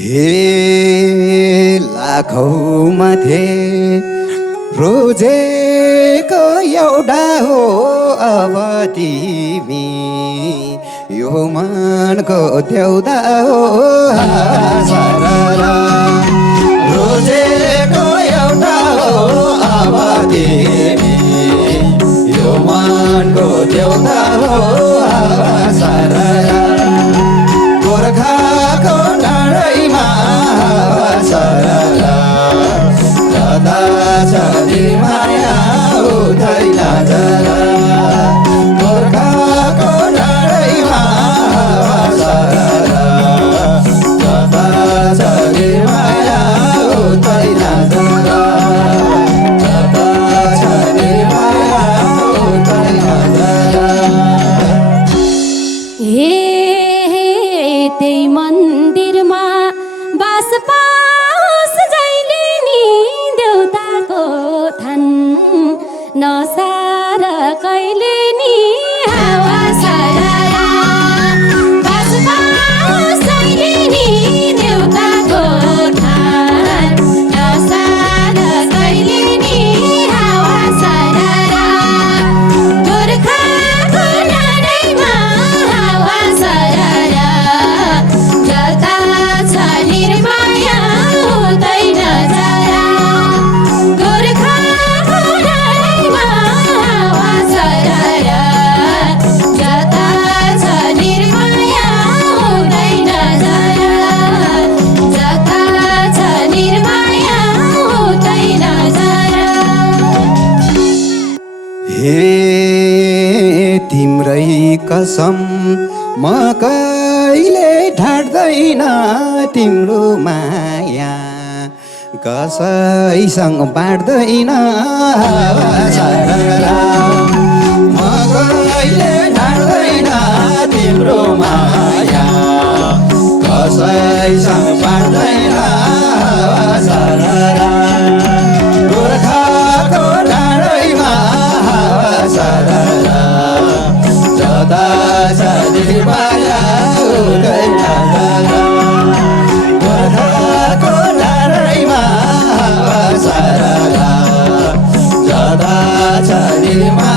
हे लाखौँ माथे रोजेको एउटा हो अब तिमी यो मनको देउता हो सररा रोजेको एउटा हो अब तिमी यो मनको देउता हो सररा गोर्खाको डाँडैमा सरला जता छ नि माया उठैन जरा गोर्खाको डाँडैमा सरला जता छ नि माया उठैन जरा जता छ नि माया उठैन जरा त्यही मन्दिरमा बास पास जहिले नि देउताको थान नसार कहिले नि हावा सररा बास पास जहिले नि देउताको थान नसार कहिले नि हावा सररा गोर्खाको डाँडैमा हावा सररा जता छ निर्माया हुँदैन जरा गोर्खाको डाँडैमा हावा सररा जता छ निर्माया हुँदैन जरा जता छ निर्माया हुँदैन जरा हे तिम्रै कसम म कहिले ढाड्दैन तिम्रो माया कसैसँग बाँड्दैन सरला म कहिले ढाड्दैन तिम्रो माया कसैसँग बाँड्दैन सरला गोर्खाको डाँडैमा सरला जता छ नि माया हुँदैन जरा गोर्खाको डाँडैमा सरला जता छ नि माया